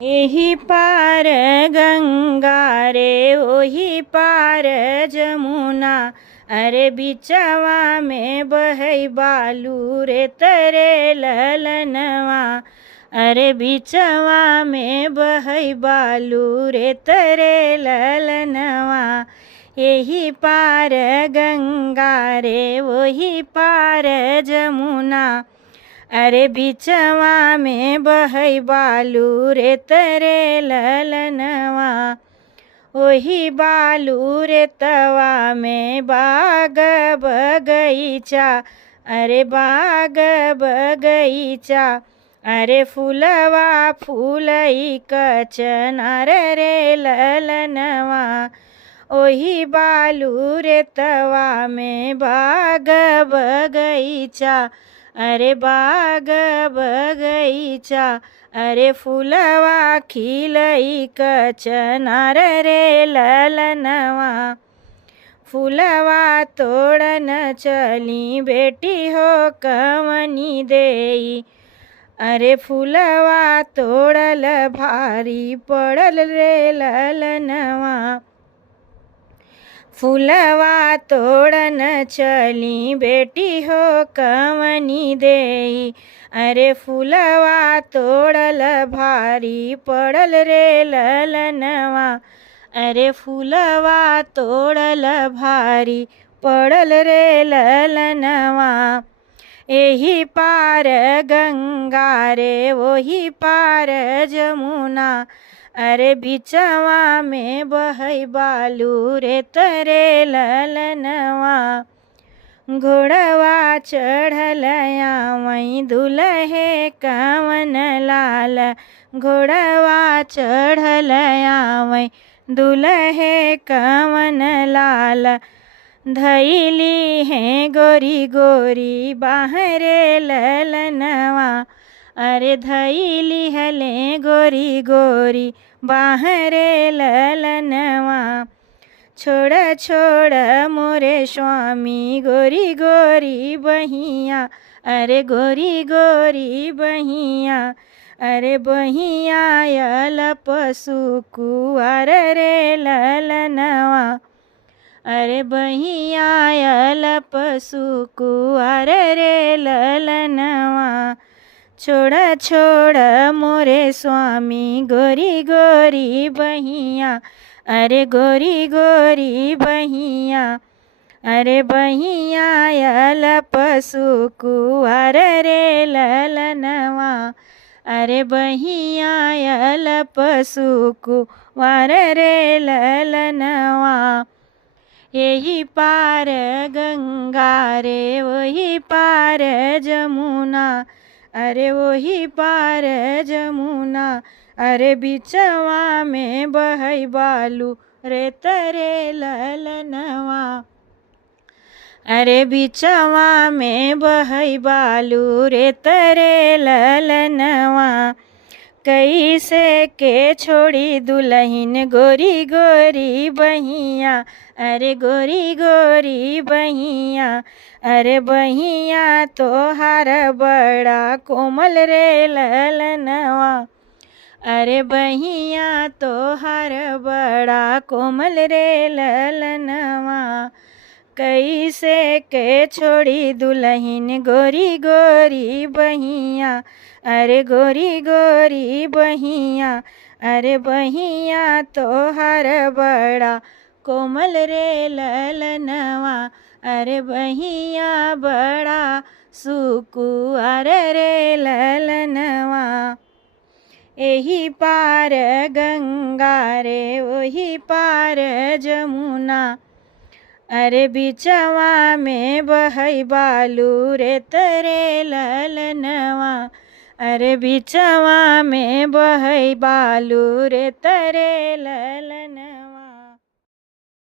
एही पार गंगा रे ओही पार जमुना, अरे बिचवा में बहै बालू रे तरे ललनवा। अरे बिचवा में बहै बालू रे तरे ललनवा। एही पार गंगा रे ओही पार जमुना, अरे बिचवा में बहै बालू रे तरे ललनवा। ओही बालू रे तवा में बाग बगीचा, अरे बाग बगीचा। अरे फूलवा फूलई कचनार रे ललनवा। ओही बालू रे तवा में बाग बगीचा, अरे बाग बगीचा। अरे फूलवा खिलई कचनार रे ललनवा। फूलवा तोड़न चली बेटी हो कवनी देई, अरे फूलवा तोड़ल भारी पड़ल रे ललनवा। फूलवा तोड़न चली बेटी हो कवनी देई, अरे फूलवा तोड़ल भारी पड़ल रे ललनवा। अरे फूलवा तोड़ल भारी पड़ल रे ललनवा। एही पार गंगा रे ओही पार जमुना, अरे बिचवा में बहै बालू रे तरे ललनवा। घोड़वा चढ़ल आवै दुलहे कवन लाल, घोड़वा चढ़ल आवै दुलहे कवन लाल। धैली हैं गोरी गोरी बाहरे ललनवा, अरे धैली हले गोरी गोरी बाहरे ललनवा। छोड़ छोड़ मोरे स्वामी गोरी गोरी बहिया, अरे गोरी गोरी बहिया। अरे बहिया यल पशु कुआर रे ललनवा। अरे बहिया यल पशु कुआर रे ललनवा। छोड़ छोड़ मोरे स्वामी गोरी गोरी बहिया, अरे गोरी गोरी बहिया। अरे बहिया यल पशु कुआर रे ललनवा। अरे बहिया यल पशु कुआर रे ललनवा। एही पार गंगा रे वही पार जमुना, अरे वही पार जमुना। अरे बिचवा में बहै बालू रे तरे ललनवा। अरे बिचवा में बहै बालू रे तरे ललनवा। कैसे के छोड़ी दुल्हन गोरी गोरी बहिया, अरे गोरी गोरी बहिया। अरे बहिया तोहार बड़ा कोमल रे ललनवा। अरे बहिया तोहार बड़ा कोमल रे ललनवा। कैसे के छोड़ी दुल्हन गोरी गोरी बहिया, अरे गोरी गोरी बहिया। अरे बहिया तोहार बड़ा कोमल रे ललनवा। अरे बहिया बड़ा सुकुआर रे ललनवा। एही पार गंगा रे ओही पार जमुना, अरे बिचवा में बहै बालू रे तरे ललनवा। अरे बिचवा में बहै बालू रे तरे ललनवा।